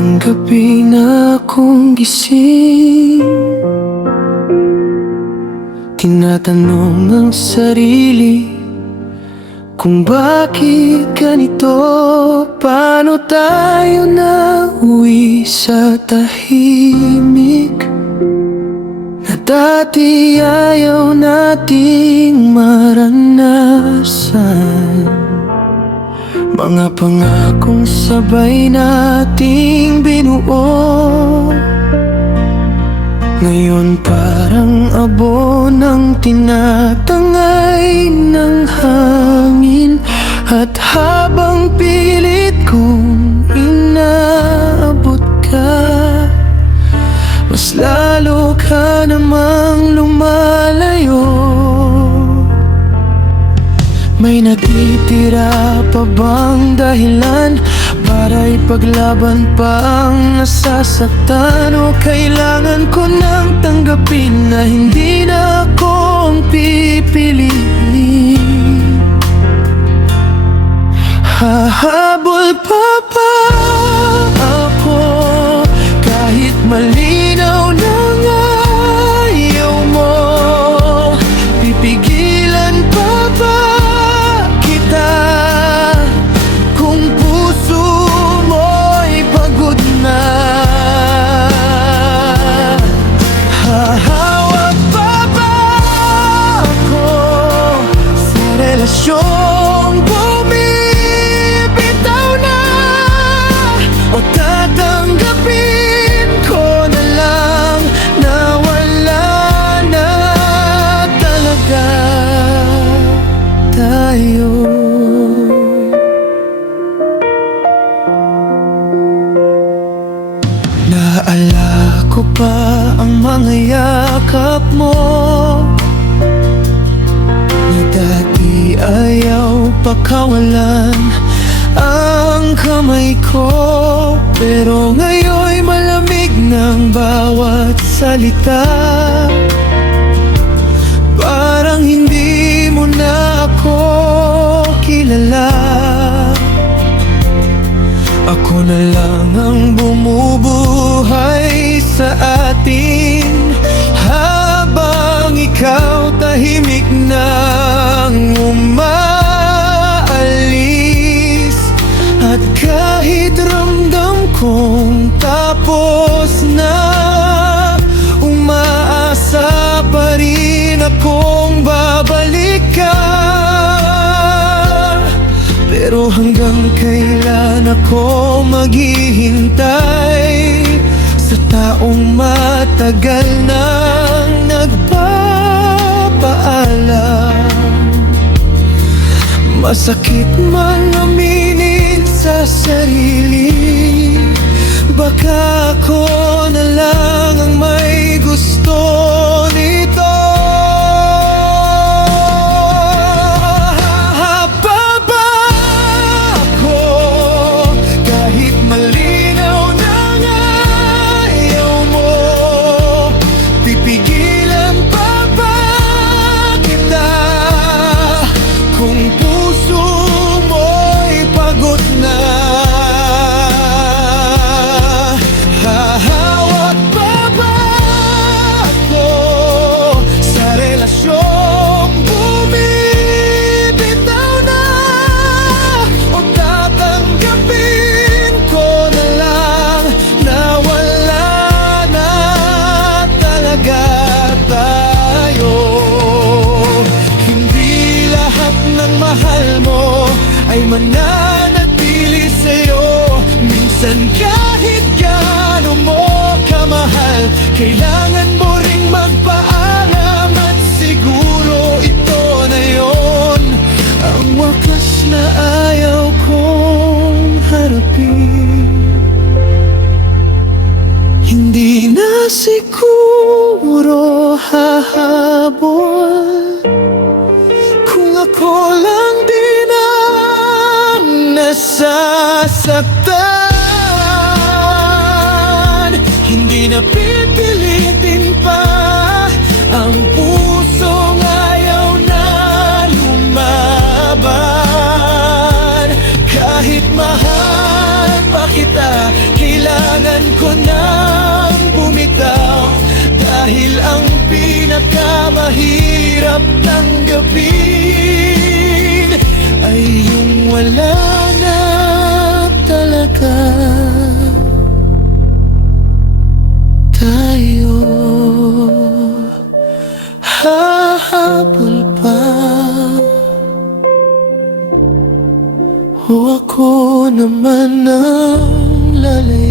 Ilang gabi na akong gising, tinatanong ang sarili kung bakit ganito. Paano tayo nauwi sa tahimik na dati ayaw nating maranasan? Mga pangakong sabay nating binuo, ngayon parang abo ng tinatangay ng hangin. At habang pilit kong inaabot ka, mas lalo ka namang lumalayo. May natitira pa bang dahilan para ipaglaban pa ang nasasaktan? O kailangan ko nang tanggapin na hindi na ako ang pipiliin? Hahabol pa ba ako kahit malinaw na ayaw mo? Pipigilan pa ba kita kung puso mo'y pagod na? Hahawak pa ba ako sa relasyong bumibitaw na? O tatanggapin ko na lang na wala na talaga tayo? Naaalala ko pa ang mga yakap mo na dati ayaw pakawalan ang kamay ko. Pero ngayon'y malamig ng bawat salita, parang hindi mo na ako kilala. Ako na lang ang bumubuhay sa atin, habang ikaw tahimik nang umaalis. At kahit ramdam kong tapos na, umaasa pa rin akong babalik ka. Pero hanggang kailan ako maghihintay sa taong matagal nang nagpapaalam? Masakit man aminin sa sarili, baka ako na lang ang may gusto nito. Ay mananatili sa'yo. Minsan kahit gaano mo kamahal, kailangan mo ring magpaalam. At siguro ito na yon ang wakas na ayaw kong harapin. Hindi na siguro hahabol kung ako lang din ang nasasaktan. Hindi na pipilitin pa ang pusong ayaw na lumaban. Kahit mahal pa kita, kailangan pinakamahirap tanggapin ay yung wala na talaga tayo. Hahabol pa o ako naman ang lalaya?